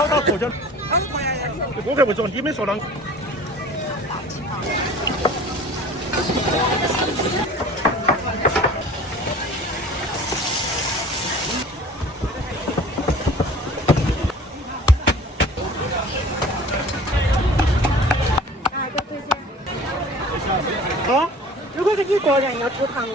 好打过去。我才不说，你们说啷？啊？如果是一个人要煮汤。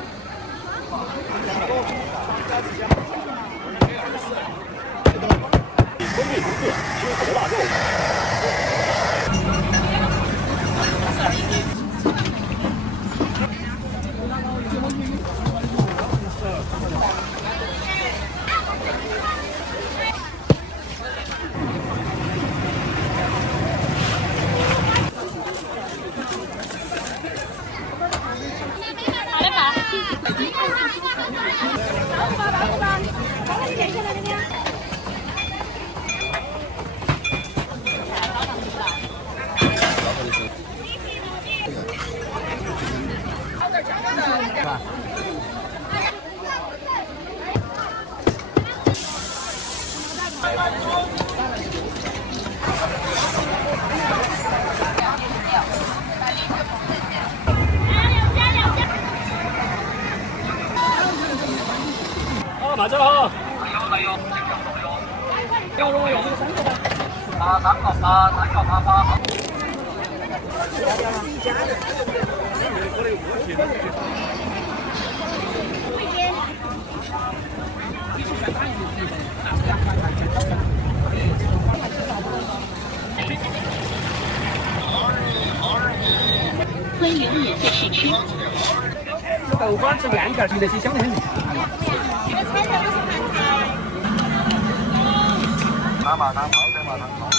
麻椒哈。还有。要不要这个3个吧？3个3个8。欢迎免费试吃。豆花是2个，吃得起，香得很。拿嘛，拿泡的嘛，拿泡的。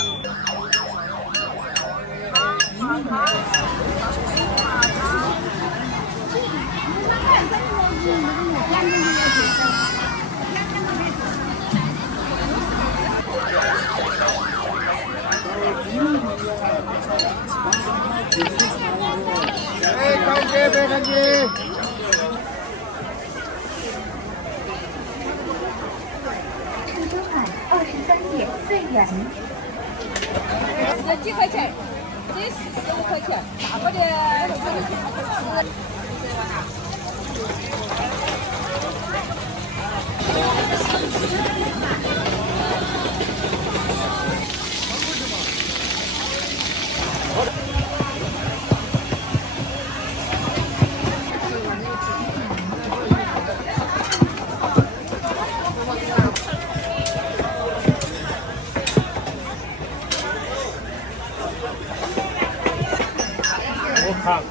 哎，看见没看见？出州海23点最远。几块钱？这15块钱，大个的好。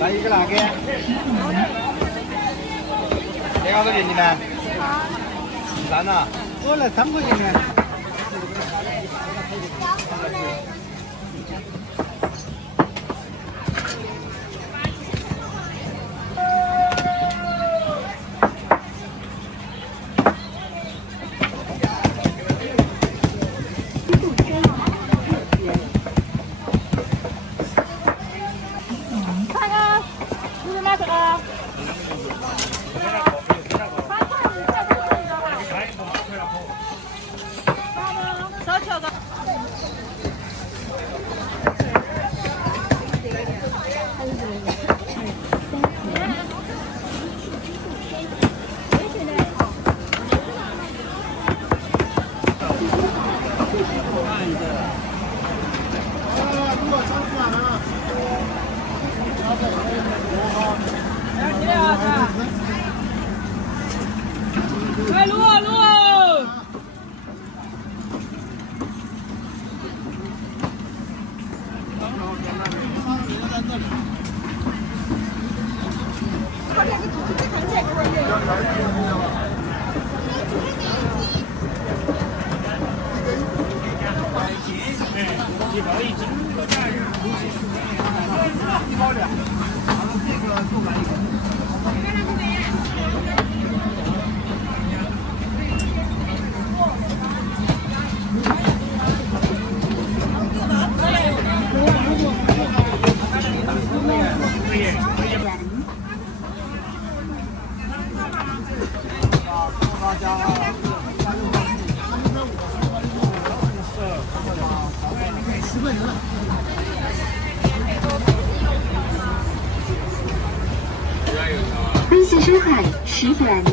来一个哪个？这个多少钱呢？3呐。我来3块钱呢。来录啊录啊！微信收款10元。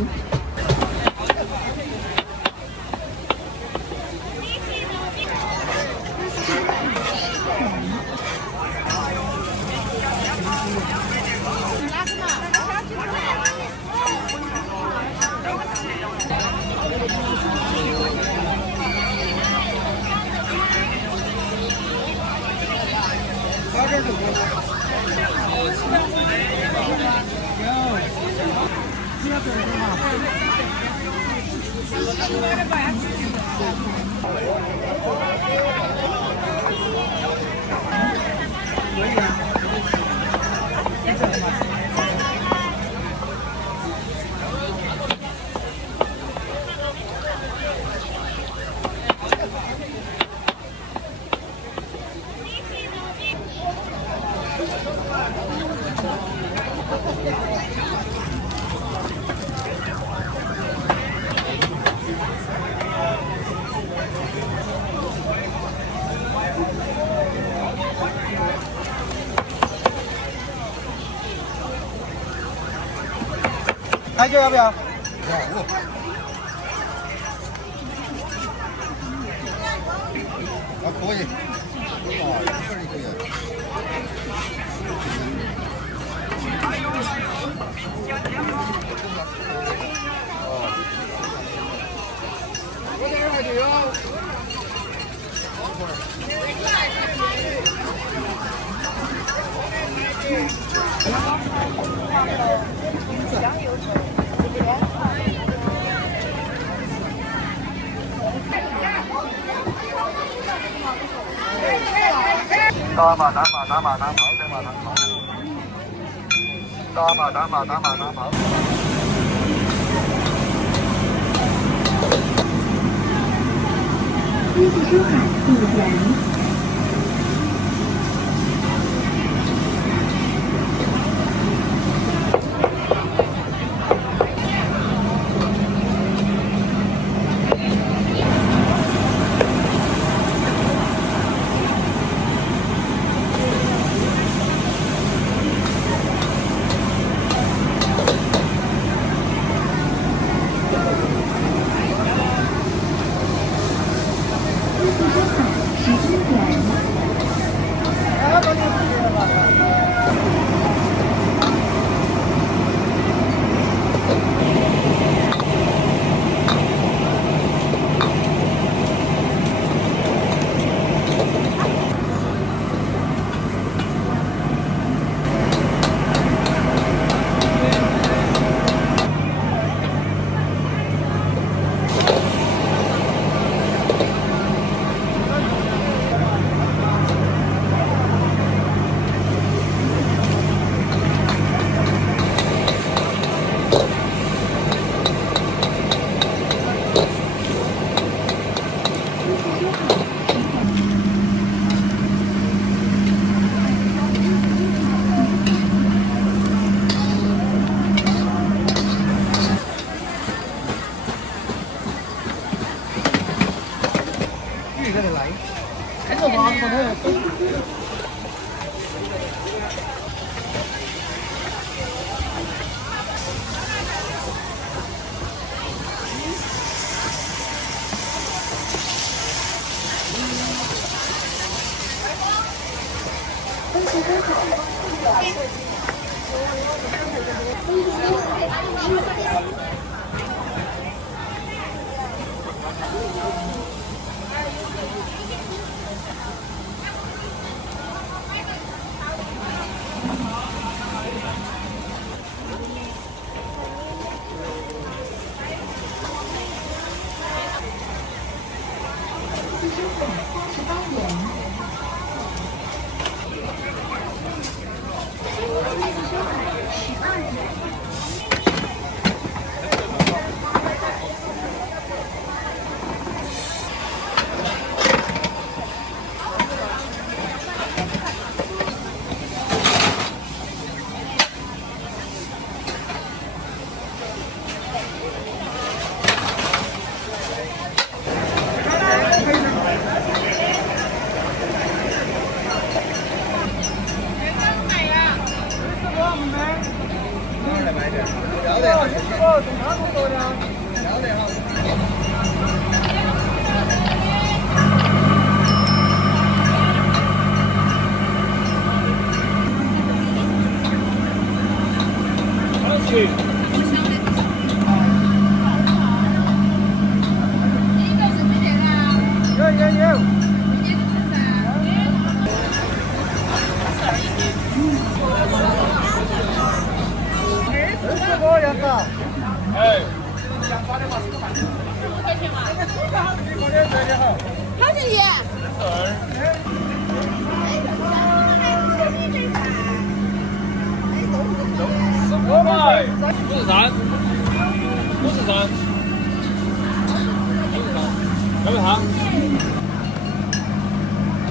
台阶要不要？啊，可以。啊，这里可以。我这边还就有。打马打马打马打马打马打马打马打马打马打马。微信收款5元。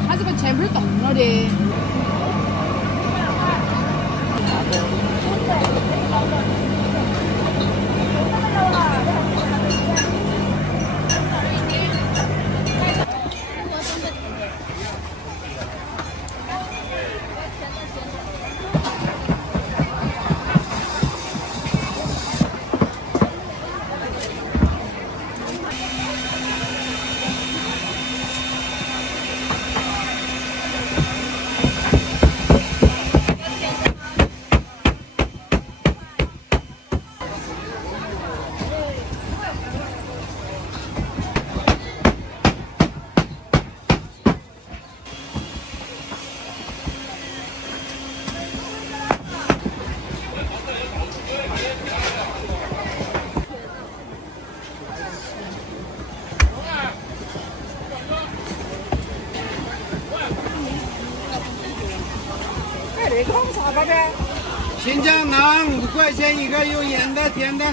它这个钱不是动了的。新疆馕5块钱一个，有盐的、甜的。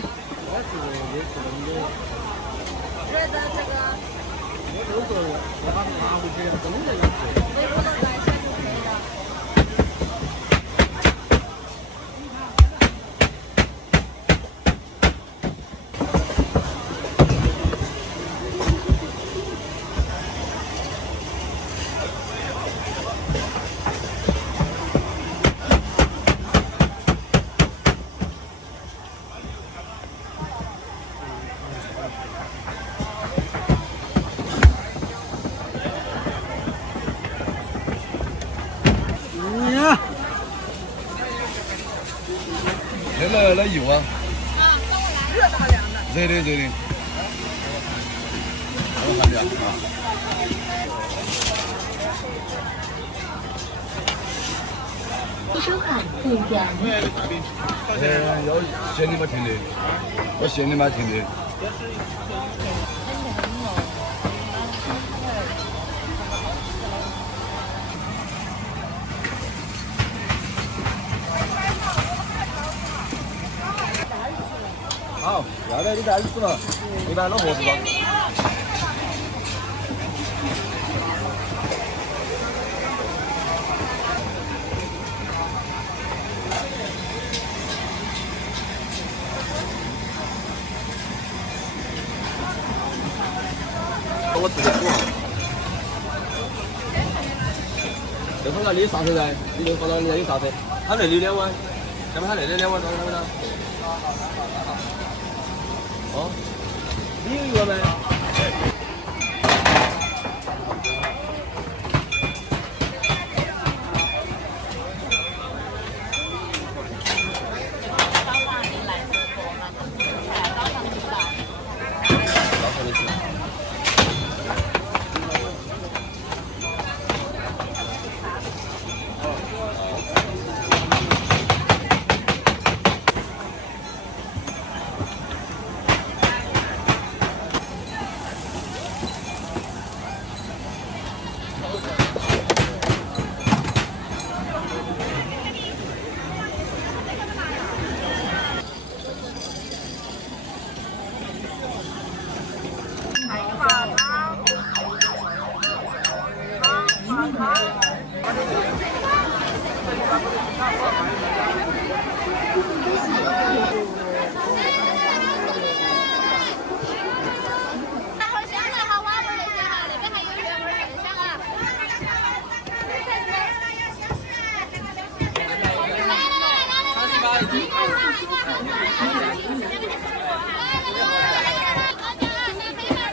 那有啊。热的还凉的？热的热的。还凉啊。收款自由。要咸的吗？甜的？要咸的吗？甜的？好，要得你带死了，一般弄盒子吧。我直接煮啊。这放到你啥车噻？你就放到你那有啥车？他那里2碗，要不他那里2碗找不到？哦，你有1碗没？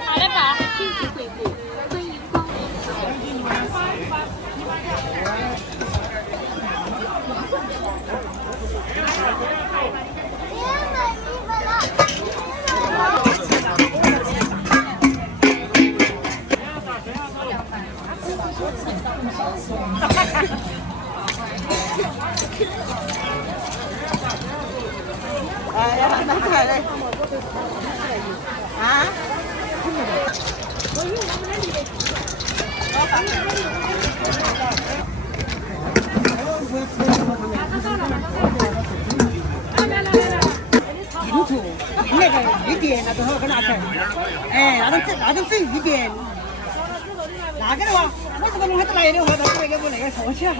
好嘞吧，谢谢惠顾，欢迎光临。要拿出来嘞。啊？银醋，那个鱼点，那个好，给拿出来。哎，那种整鱼点，那个的话，我这个弄还是来的话，到时候给我那个说起来了。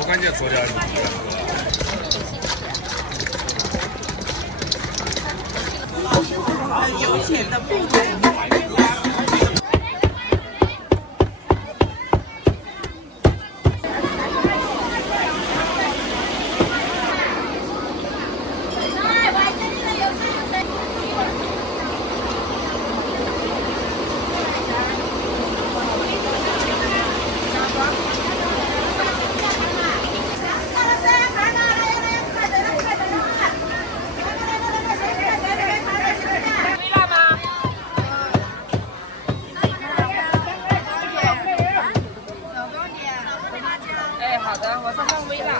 我感觉做的。有钱的不买。好的，我上放微辣啊。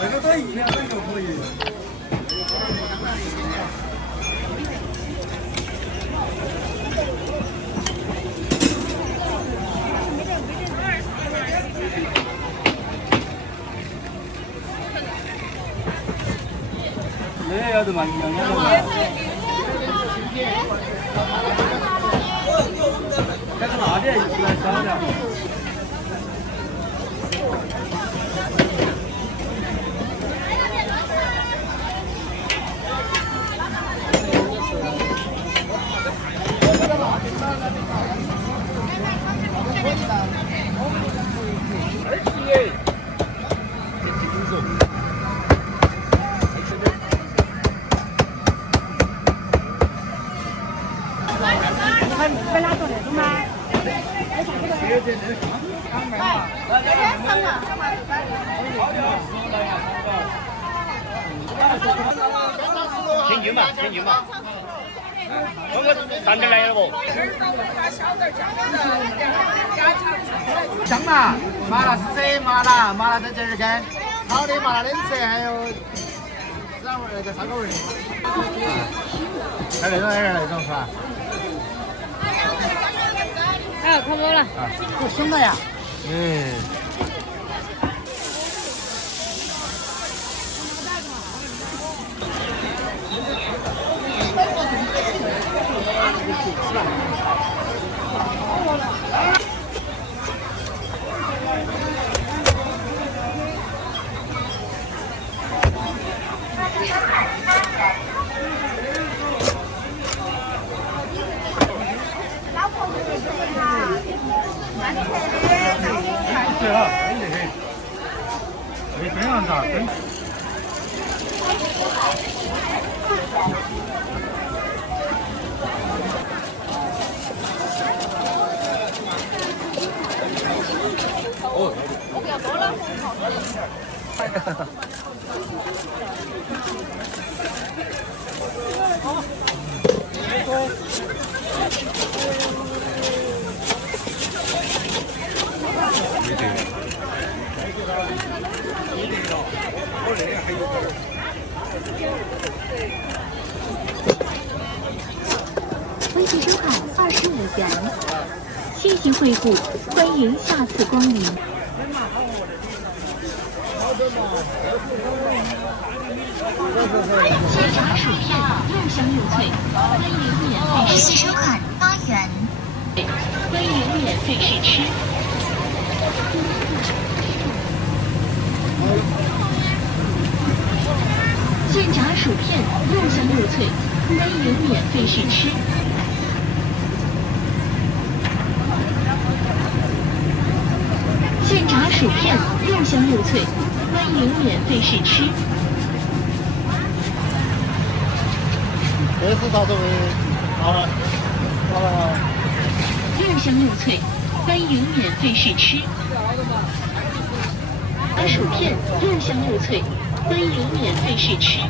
这个在以前那个可以。那要得嘛，一样的嘛。这个辣的来烧的。千斤嘛，千斤嘛。那个3点来了不？香麻，麻辣是这麻辣，麻辣在这儿干，炒的麻辣冷吃，还有味儿的，烧烤味儿的。还那种还是那种是吧？哎，差不多了。够凶的呀。嗯。对了，没这样子，真。哦。我不要多了。微信收看25元，谢谢惠顾，欢迎下次光临。现炸薯片又香又脆，欢迎免费。微信收看8元，欢迎免费试吃。现炸薯片又香又脆，欢迎免费试吃。现炸薯片又香又脆，欢迎免费试吃。这是啥子味？又香又脆，欢迎免费试吃。炸薯片又香又脆，欢迎免费试吃。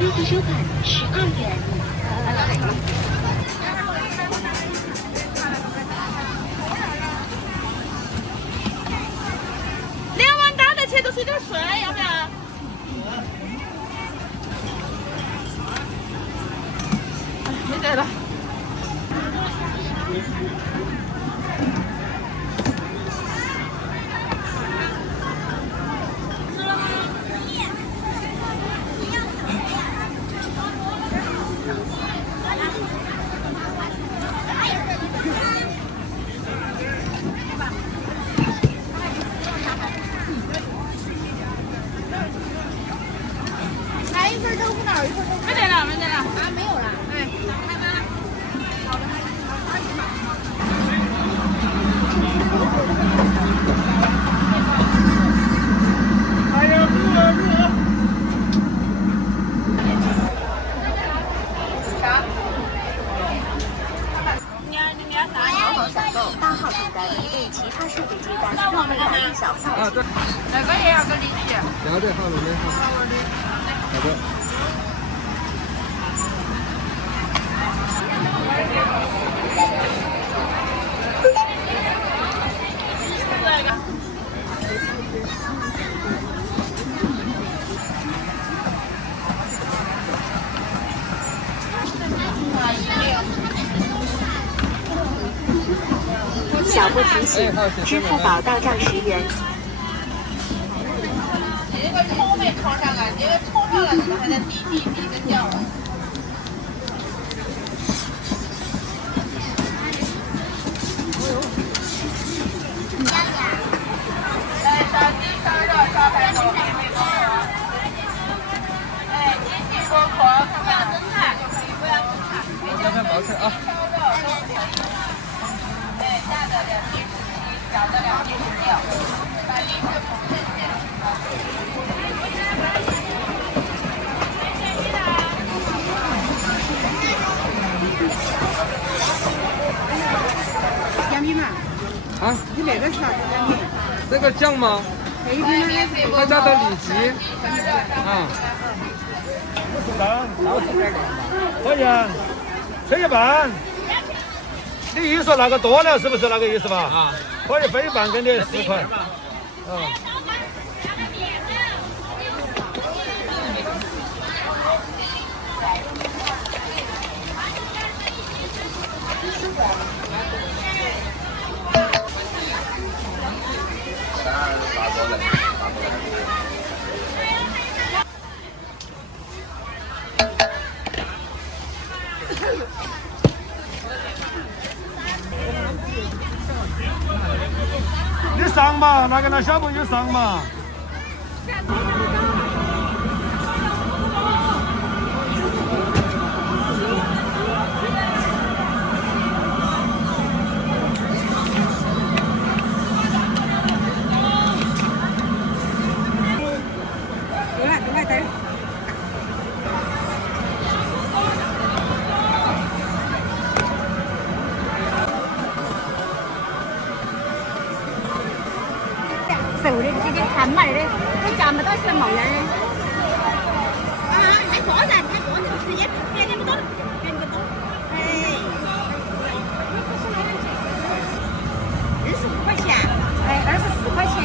微信收看12元。2碗打得起都是有点水，要不要？没得了。来一份豆腐脑，一份豆腐。没得了，没得了。啊，没有了。哎，开吧。哎呀，8号订单已被其他设备接单，要买1小票。啊，对。那个也要给你去。要得，好的，好。好的。小布提醒：支付宝到账10元。这个葱没烤上来，这个葱上来了还在滴滴滴的叫。哎，烧鸡、烧肉、烧排骨，哎，鸡腿、锅壳，不要蒸菜，不要蒸菜，要看包菜啊。哎，大的2.17，小的2.6，把零食补正线。奖品嘛？啊？你那个是啥子奖品？这个酱吗？黑品吗？他家的里脊。啊。50元，分一半。你一说那个多了，是不是那个意思吧？啊。可以分一半给你10块。嘛，拿给那小朋友上嘛。瘦的直接看嘛的，你夹不到是冒烟的。啊，还个人，时间点不到，点不到。哎，25块钱。哎，24块钱。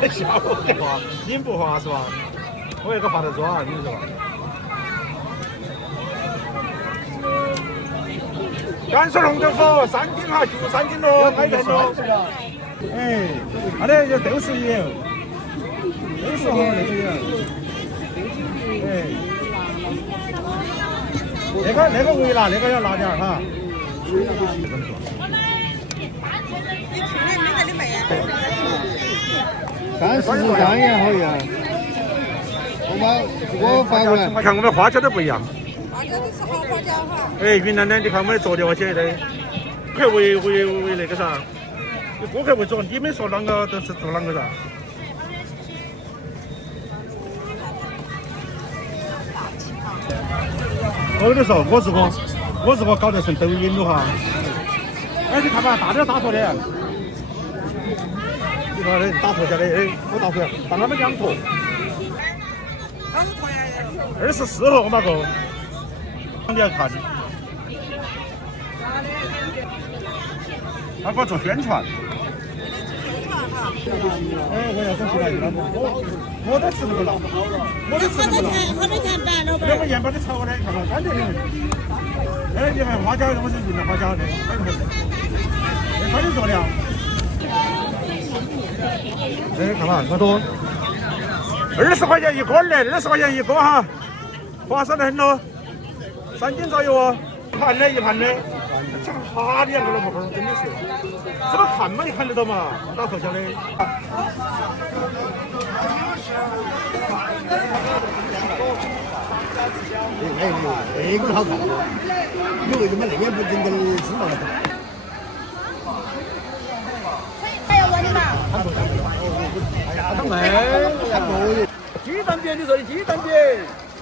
你吓我干嘛？你不滑是吧？我一个发得抓，你说。甘肃龙头府3斤哈，就3斤咯，买人咯。哎，那的就豆豉油，豆豉好那个油。哎，那个微辣，那个要辣点哈。30张也好呀。我发过来。看我们花椒都不一样。花椒都是好花椒哈。哎，云南的，你看我们昨天我写的，可为那个啥，顾客为做，你们说啷个都是做啷个噻。我跟你说，我如果搞得成抖音的话，哎，你看嘛，大点打错的，你看的打错下的，哎，我打错，但他们2坨，24盒我嘛够，你要看，他给我做宣传。哎，我要东西来了，我都吃不了，我都吃不了。好多钱办，老板。那个盐巴的炒的，看看干净的。哎，你看花椒，我是云南花椒的，哎，快点做的啊！哎，看嘛，好多，20块钱一个嘞，20块钱一个哈，划算得很咯，3斤左右哦，一盘的，这个哈的样子了，婆婆真的是，怎么看嘛，你看得到嘛，打头小的。那个好看，你为什么那边不整个芝麻的？还要问你嘛？他没，鸡蛋饼，你说的鸡蛋饼，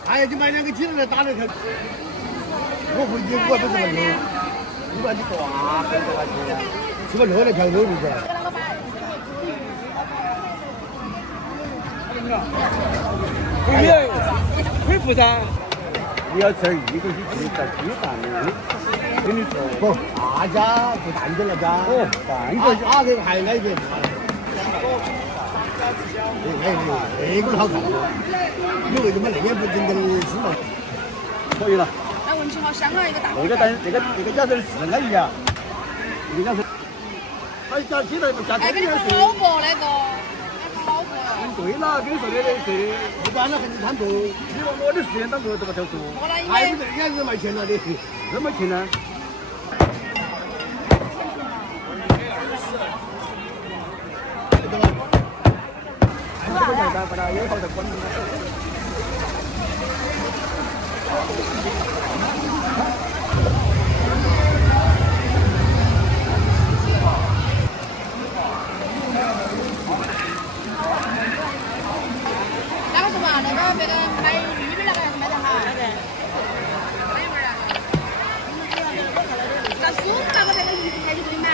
哎呀，就买2个鸡蛋来打那条。我回去我不怎么肉，一般就挂跟着那些，吃个肉那条肉就是。恢复噻。你要吃一个去吃个鸡蛋的，跟你说不，大家不淡定了家。哦，半个还挨着。那个好看的，你为什么那边不整点丝毛？可以了。那闻起好香啊，一个大。那个鸭子是安逸啊，那个鸭子。还加鸡蛋加哎，给你放老婆那个，老婆。对了，跟你说的对，不管了，跟你摊做。你说我的时间当做这个叫做。哎，你这人家是卖钱了的，这么钱呢？不啦，有好的关注。那个什么，那个别个卖玉米那个还是卖得好。卖一会儿啊。在苏州那个那个鱼才就可以买。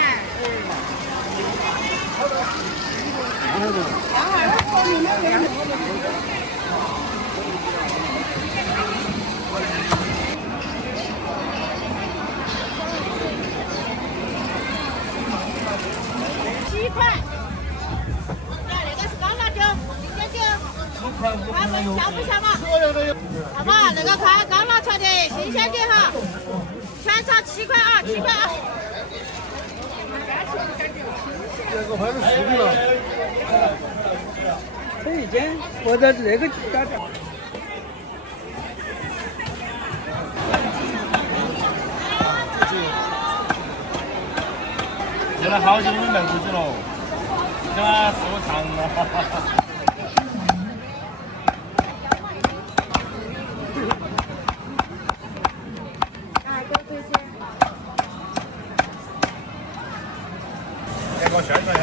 7块。那个是干辣椒，小椒。他们下不下嘛？好不好？那个看干辣条的，新鲜的哈。全场7块啊，7块啊。这个还是视频了。这一间或者那个家店。做了好久没卖出去了，这个收藏了。给我宣传一下。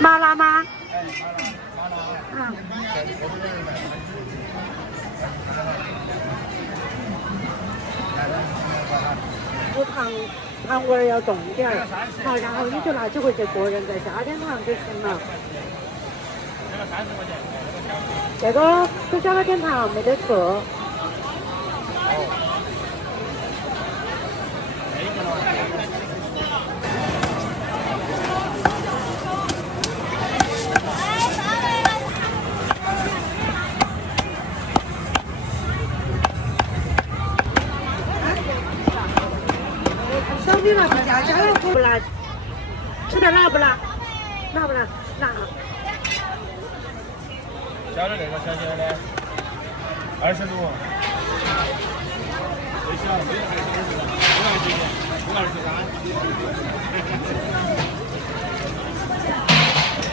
麻辣吗？我糖味要重点儿，好，然后你就拿几回去个人再加点糖就行了。这个只加了点糖，没得醋。小米辣加了不辣？吃点辣不辣？辣不辣？辣。小的那个小小的，25。最小523。我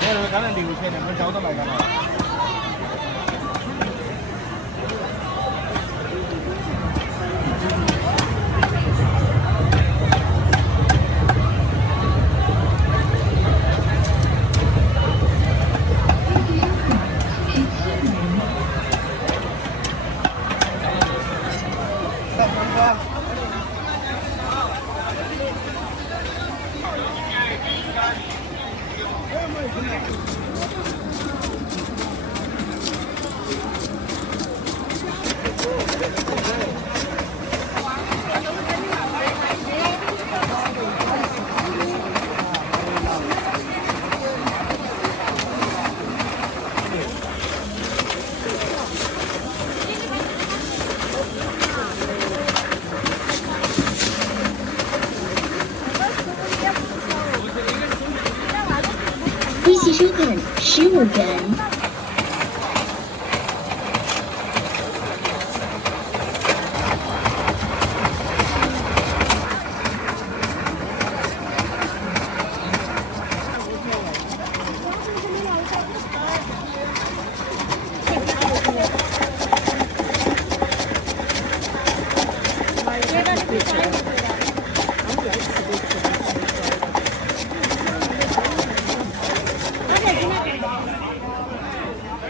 那个刚才6千，那个交到卖干嘛？微信收看15元。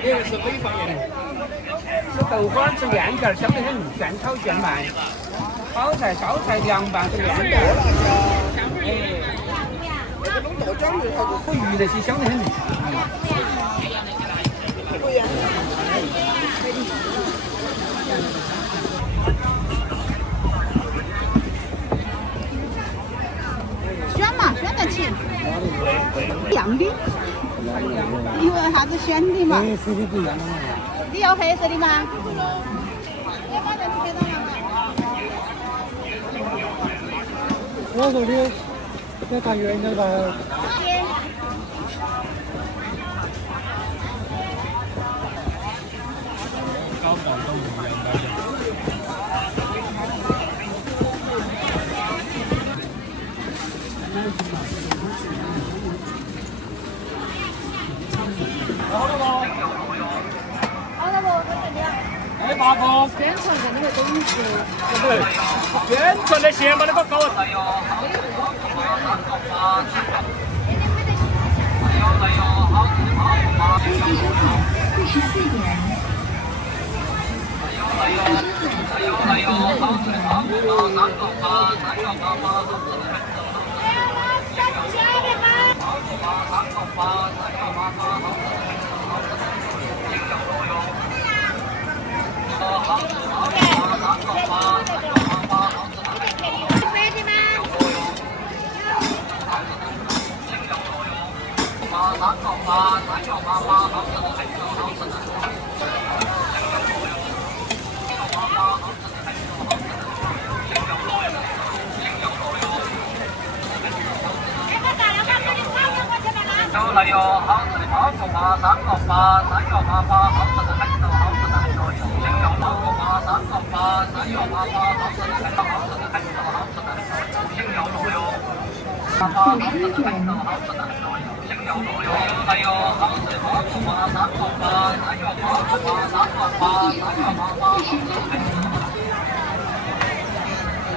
这个是北方的。吃面条香得很，现炒现卖。炒菜、烧菜、凉拌是面条。哎，那个弄豆角鱼它就鱼那些香得很。选嘛，选得起。一样的。你问啥子选的嘛？黑色的不一样嘛。你要黑色的吗？我说的要打圆的吧。哎，八哥，宣传的那个东西。对，宣传的线嘛，那个高。还有好吃的包子吧，3个8，3个88，好吃的很多，好吃的很多。先要包子吧，3个8，3个88，好吃的很多，好吃的很多，好吃的很多。先要肉哟，88，好吃的很多，好吃的很多。先要肉哟，还有好吃的包子吧，3个8，3个包子吧，3个8，3个88，好吃的很多。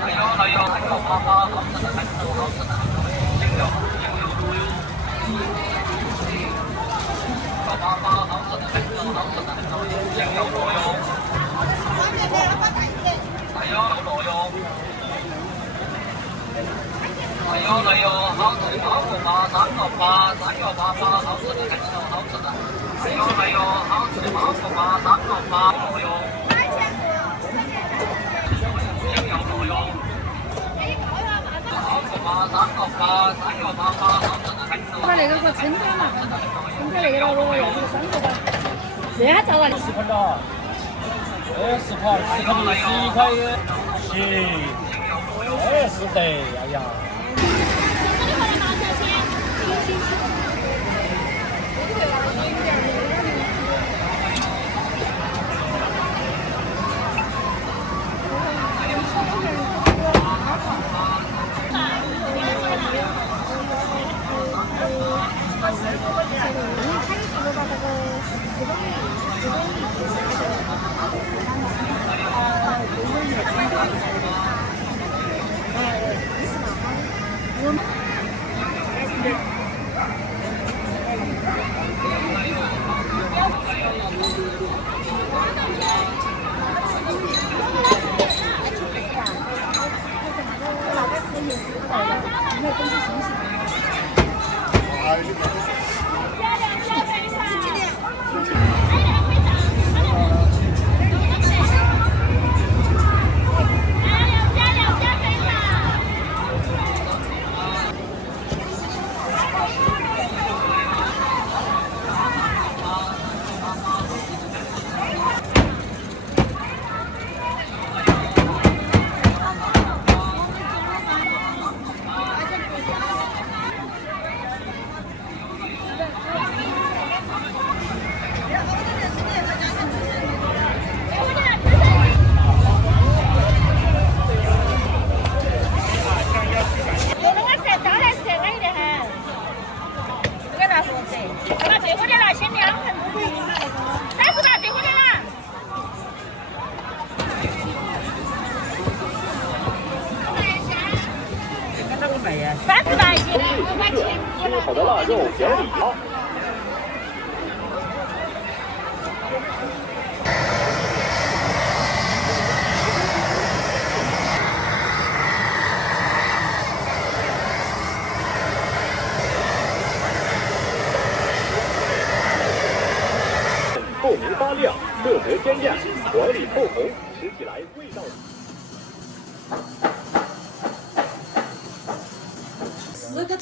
还有3个88，好吃的很多，好吃的很多。先要肉哟。爸爸好吃的很多，好吃的很多，先有肉哟，还有肉哟，还有好吃的包子吧，3个8，3个88，好吃的很多，好吃的，还有好吃的包子吧，3个8，肉哟，先有肉哟，包子吧，3个8，3个88，好吃的很多。把那个给我称点嘛，称点那个肉要这个3个吧。对啊，照啊你。 10块的，10块，10块的10块的，行，是的，哎呀。30块钱，5块钱。切好的腊肉表里好。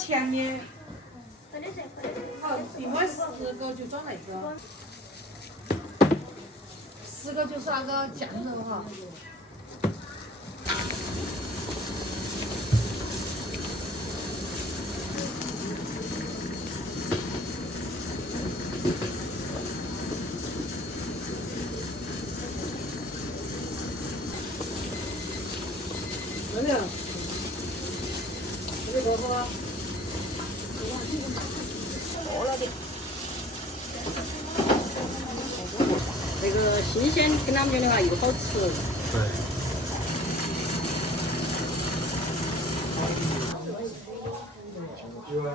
钱呢？这里是。好，另外10个就找那个，10个就是那个酱肉哈。怎么样？这个多少啊？多了点。那个新鲜跟他们讲的话又好吃。对。有啊。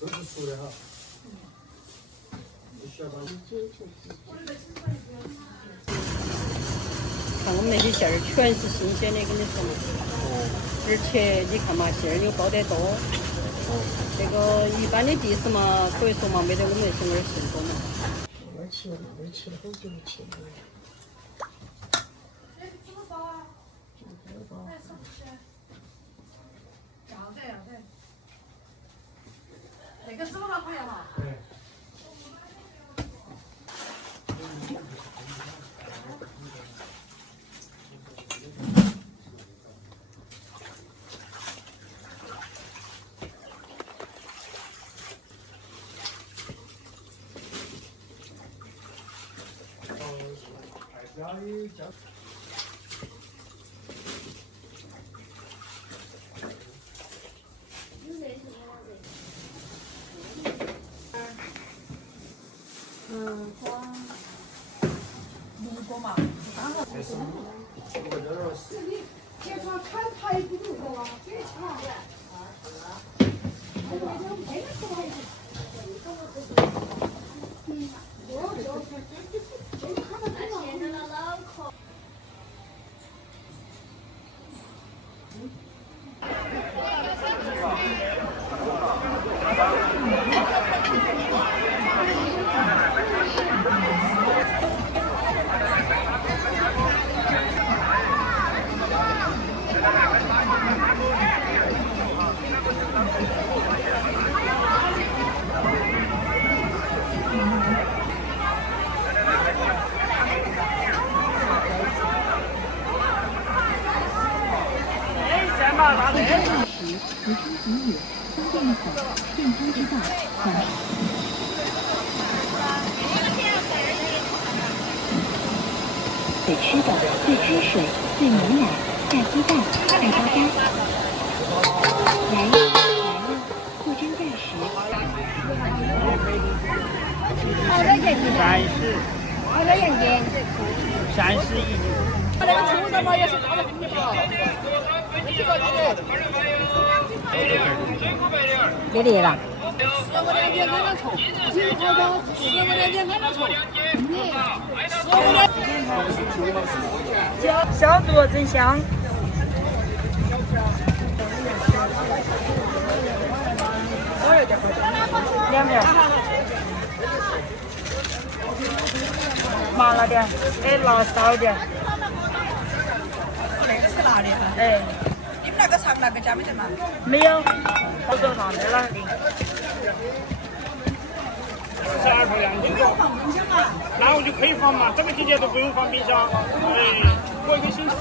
都是熟的哈。看我们那些馅儿全是新鲜的，跟你说嘛。而且你看嘛，馅儿又包得多。这个一般的地市嘛，可以说嘛，没得我们那些味儿馅多嘛。味儿吃了好久没吃了。要得。那个18块钱哈。对。最吃的、最汁水、最牛奶、下鸡蛋、下包干。来了，货真价实。好多钱一斤30，好多钱一斤31。那个厨师嘛也是大的很的嘛。有点了。15两斤看到臭，15两斤看到臭。消毒真香。2片。麻辣点，辣少点。那个是辣的。哎。你们那个长那个加没得嘛？没有，我说上的了。12块2斤多，那我就可以放嘛，这个季节都不用放冰箱，过一个星期。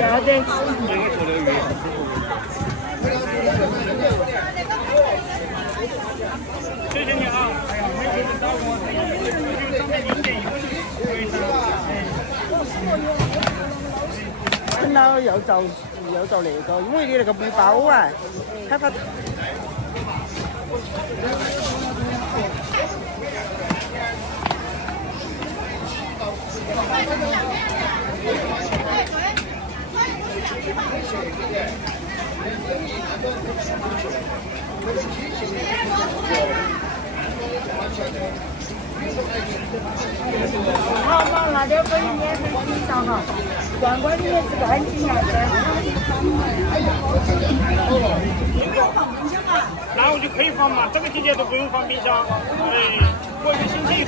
要得。谢谢你啊！哎呀，没有人找我，就上面0.1为啥？等到要找那个，因为你那个不包啊，开发。好嘛，那点可以免费品尝哈，罐罐里面是干净的。那我就就可以放嘛，这个季节都不用放冰箱，哎，过一个星期。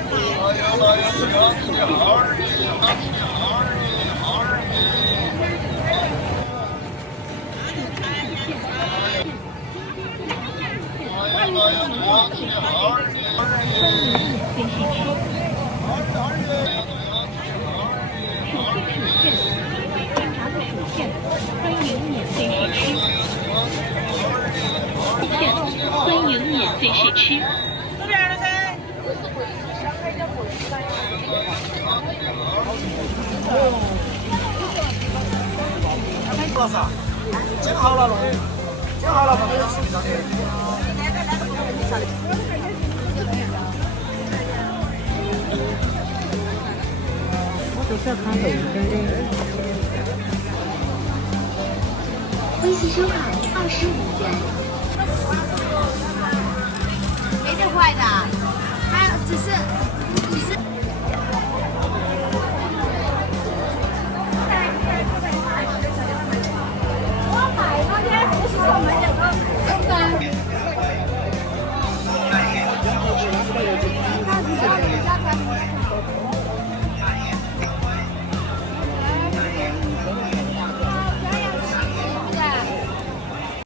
欢迎免费试吃。这边的噻。老师，煎好了喽，煎好了放到水上去。我就是要看肉点的。微信收款25元。没得坏的，它只是